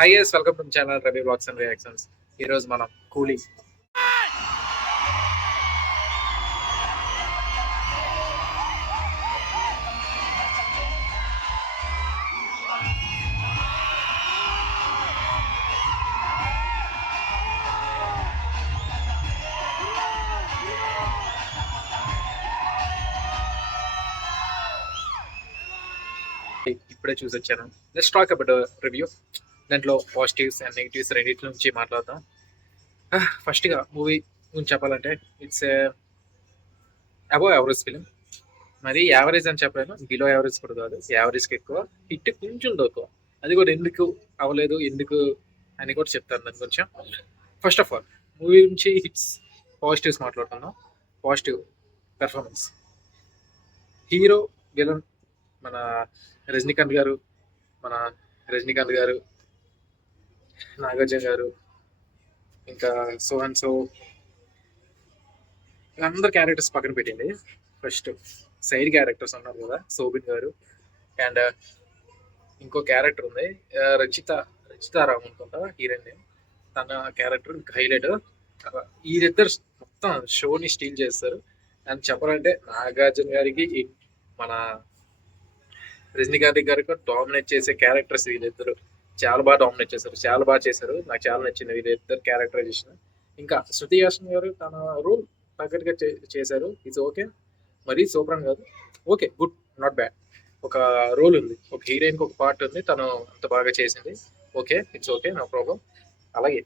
High guys, welcome to channel Ravi blogs and reactions. ఈ రోజు మనం కూలీ ఇప్పుడే చూసి వచ్చాను. Let's talk about review. దాంట్లో పాజిటివ్స్ అండ్ నెగిటివ్స్ రెండింటి నుంచి మాట్లాడదాం. ఫస్ట్గా మూవీ గురించి చెప్పాలంటే ఇట్స్ అబౌవ్ యావరేజ్ ఫిలిం. మరి యావరేజ్ అని చెప్పలేను, బిలో యావరేజ్ కూడా కాదు, యావరేజ్కి ఎక్కువ. హిట్ కొంచెం తక్కువ. అది కూడా ఎందుకు అవ్వలేదు, ఎందుకు అని కూడా చెప్తాను దాని కొంచెం. ఫస్ట్ ఆఫ్ ఆల్ మూవీ నుంచి హిట్స్ పాజిటివ్స్ మాట్లాడుతున్నాం. పాజిటివ్ పెర్ఫార్మెన్స్, హీరో విలన్ మన రజనీకాంత్ గారు, మన రజనీకాంత్ గారు, నాగార్జున గారు, ఇంకా సో అండ్ సో అందరు క్యారెక్టర్స్ పక్కన పెట్టింది. ఫస్ట్ సైడ్ క్యారెక్టర్స్ ఉన్నారు కదా, సోబిన్ గారు అండ్ ఇంకో క్యారెక్టర్ ఉంది, రచితారామ్ అనుకుంటా హీరోయిన్ నేమ్. తన క్యారెక్టర్ హైలైట్. వీరిద్దరు మొత్తం షోని స్టీల్ చేస్తారు. అని చెప్పాలంటే నాగార్జున గారికి మన రజనీకాంత్ గారికి డామినేట్ చేసే క్యారెక్టర్స్ వీళ్ళిద్దరు. చాలా బాగా డామినేట్ చేశారు, చాలా బాగా చేశారు. నాకు చాలా నచ్చింది వీళ్ళిద్దరు క్యారెక్టరైజేషన్. ఇంకా శృతి హాసన్ గారు తన రోల్ తగ్గట్టుగా చేశారు. ఇట్స్ ఓకే, మరీ సూపర్ అని కాదు, ఓకే, గుడ్, నాట్ బ్యాడ్. ఒక రోల్ ఉంది, ఒక హీరోయిన్కి ఒక పార్ట్ ఉంది, తను అంత బాగా చేసింది. Okay, it's okay, no problem. అలాగే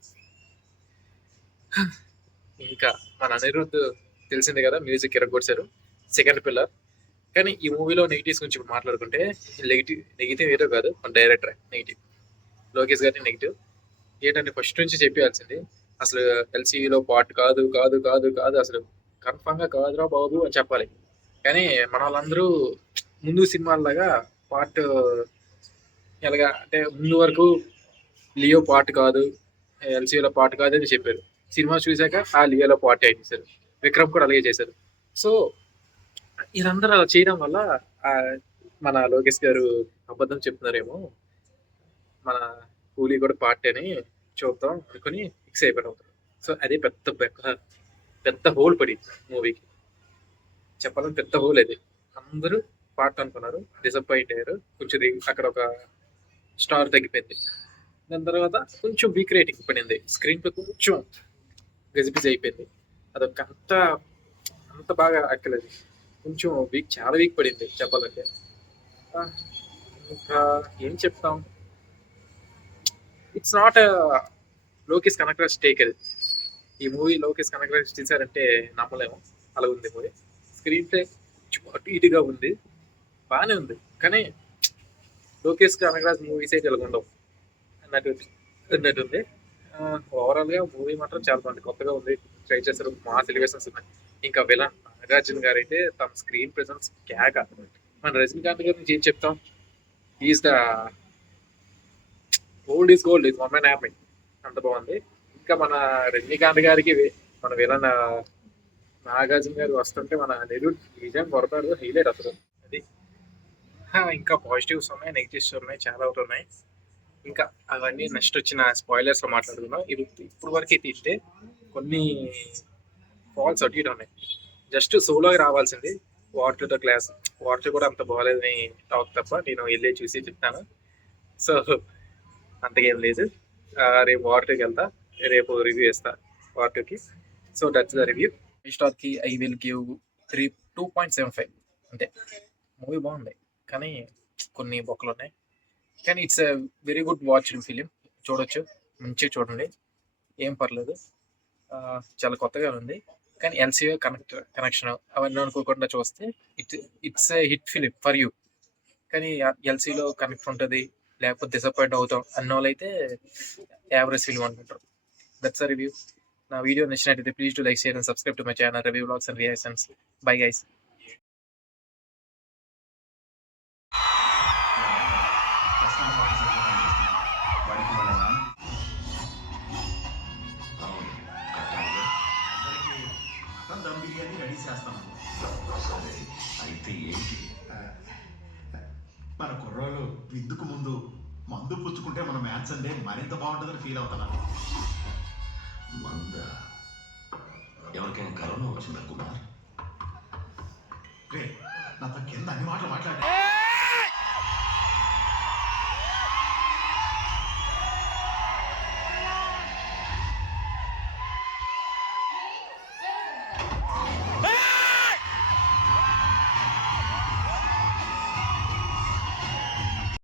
ఇంకా మన అనిరుద్ధ్ తెలిసింది కదా, మ్యూజిక్ ఎరగొచ్చారు, సెకండ్ పిల్లర్. కానీ ఈ మూవీలో నెగిటివ్స్ గురించి ఇప్పుడు మాట్లాడుకుంటే నెగిటివ్ ఏదో కాదు, మన డైరెక్టర్ నెగిటివ్. లోకేష్ గారిని నెగిటివ్ ఏంటంటే ఫస్ట్ నుంచి చెప్పాల్సింది, అసలు ఎల్సీలో పార్ట్ కాదు కాదు కాదు కాదు, అసలు కన్ఫామ్గా కాదురా బాబు అని చెప్పాలి. కానీ మన వాళ్ళందరూ ముందు సినిమాల్లాగా పార్ట్ ఎలాగా అంటే ముందు వరకు లియో పార్ట్ కాదు, ఎల్సీలో పార్ట్ కాదు అని చెప్పారు. సినిమా చూశాక ఆ లియోలో పార్ట్ అయింది సార్. విక్రమ్ కూడా అలాగే చేశారు. సో ఇదందరూ అలా చేయడం వల్ల మన లోకేష్ గారు అబద్ధం చెప్తున్నారేమో, మన కూలీ కూడా పార్ట్ అని చూద్దాం అనుకుని ఫిక్స్ అయిపోయారు. సో అది పెద్ద హోల్ పడింది మూవీకి. చెప్పాలని పెద్ద హోల్ అది. అందరూ పార్ట్ అనుకున్నారు, డిసప్పాయింట్ అయ్యారు. కొంచెం అక్కడ ఒక స్టార్ తగ్గిపోయింది. దాని తర్వాత కొంచెం వీక్ రేటింగ్ పడింది. స్క్రీన్ పై కొంచెం గజిబిజి అయిపోయింది. అదొక అంత బాగా అక్కలేదు, కొంచెం వీక్, చాలా వీక్ పడింది చెప్పాలంటే. ఇంకా ఏం చెప్తాం, it's not Lokesh Kanagaraj take అది. ఈ మూవీ లోకేష్ కనకరాజ్ తీశారంటే నమ్మలేము, అలా ఉంది మూవీ. స్క్రీన్ ప్లే అటు ఇటుగా ఉంది, బాగానే ఉంది. కానీ లోకేష్ కనకరాజ్ మూవీస్ అయితే ఇలా ఉండవు అన్నట్టుంది. ఓవరాల్ గా మూవీ మాత్రం చాలా బాగుంది, కొత్తగా ఉంది, ట్రై చేశారు, మాస్ ఎలివేషన్స్ ఉన్నాయి. ఇంకా విలన్ నాగార్జున గారు అయితే తన స్క్రీన్ ప్రెసెన్స్ క్యాక్. మన రజనీకాంత్ గారి నుంచి ఏం చెప్తాం, is the old is gold, is one man army, అంత బాగుంది. ఇంకా మన రజనీకాంత్ గారికి మన విలన్ నాగార్జున గారు వస్తుంటే మన నిజం కొడతాడు, హైలైట్ అసలు అది. ఇంకా పాజిటివ్స్ ఉన్నాయి, నెగిటివ్స్ ఉన్నాయి, చాలా ఉన్నాయి. ఇంకా అవన్నీ నెక్స్ట్ వచ్చిన స్పాయిలర్స్ లో మాట్లాడుకున్నాం. ఇప్పుడు వరకు అయితే ఇస్తే కొన్ని ఫాల్స్ అటు ఇటు ఉన్నాయి. జస్ట్ సోలోకి రావాల్సింది. వాటర్ తో క్లాస్, వాటర్ కూడా అంత బాగాలేదని టాక్ తప్ప, నేను వెళ్ళి చూసి చెప్తాను. సో అంతకేం లేదు. రేపు వాటర్కి వెళ్తా, రేపు రివ్యూ చేస్తా వాటర్కి. So that's the review. స్టార్కి ఐ విల్ గివ్ 2.75 అంతే. మూవీ బాగుంది కానీ కొన్ని బొక్కలు ఉన్నాయి. కానీ it's very good watching film, చూడొచ్చు, మంచిగా చూడండి, ఏం పర్లేదు. చాలా కొత్తగా ఉంది. కానీ ఎల్సీఓ కనెక్షన్ అవన్నీ అనుకోకుండా చూస్తే it's a hit film for you. కానీ ఎల్సీలో కనెక్ట్ ఉంటుంది, లేకపోతే డిసప్పాయింట్ అవుతాం అన్న వాళ్ళు అయితే యావరేజ్ ఫిలిం అనుకుంటారు. That's review. నా వీడియో నచ్చినట్టయితే please to like, share and subscribe to my channel Ravi vlogs and reactions. Bye guys. Dum biryani ready చేస్తాము. సరే అయితే ఏంటి? మన కుర్రోళ్ళు విందుకు ముందు మందు పుచ్చుకుంటే మన మ్యాచ్ అంటే మరింత బాగుంటుందని ఫీల్ అవుతున్నాను. మంద ఎవరికైనా కరోనా వచ్చిందా కుమార్? రే నాతో కింద అన్ని మాటలు మాట్లాడి